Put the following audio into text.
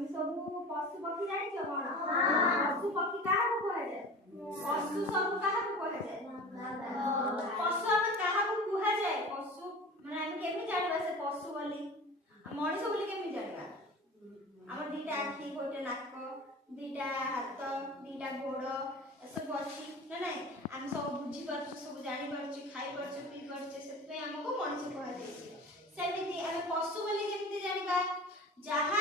हम सब पशु पक्षी जानि छ कोन पशु पक्षी काहा को कहे जाय पशु सब काहा को कहे जाय पशु हम काहा को कहे जाय पशु माने हम केमि जानबा से पशु बोली मनीष बोली केमि जानबा हमर दीटा आखि गोटे नाक दीटा हाथ दीटा गोड़ सब अच्छी ना नहीं हम सब बुझी पारछु सब जानि पारछु खाई पारछु पी पारछु सेते हमको मनीष कह जाय सेमिति हम पशु बोली केमि जानबा जहा